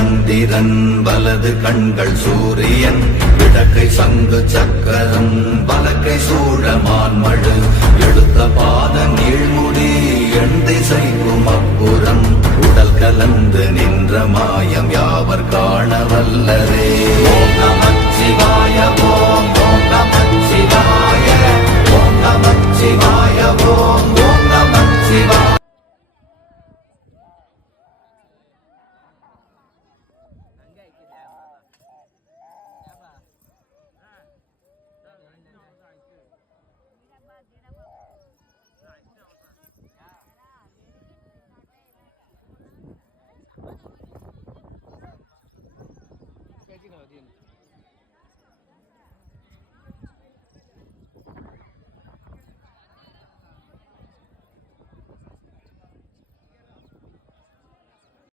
சந்திரன் வலது கண்கள் சூரியன் இடக்கை சங்கு சக்கரம் வலக்கை சூழமான் மழு எடுத்த பாத நீழ்முடி எண் திசைக்கும் அப்புறம் உடல் கலந்து நின்ற மாயம் யாவர் காண வல்லரே. ஓம் நமச்சிவாய.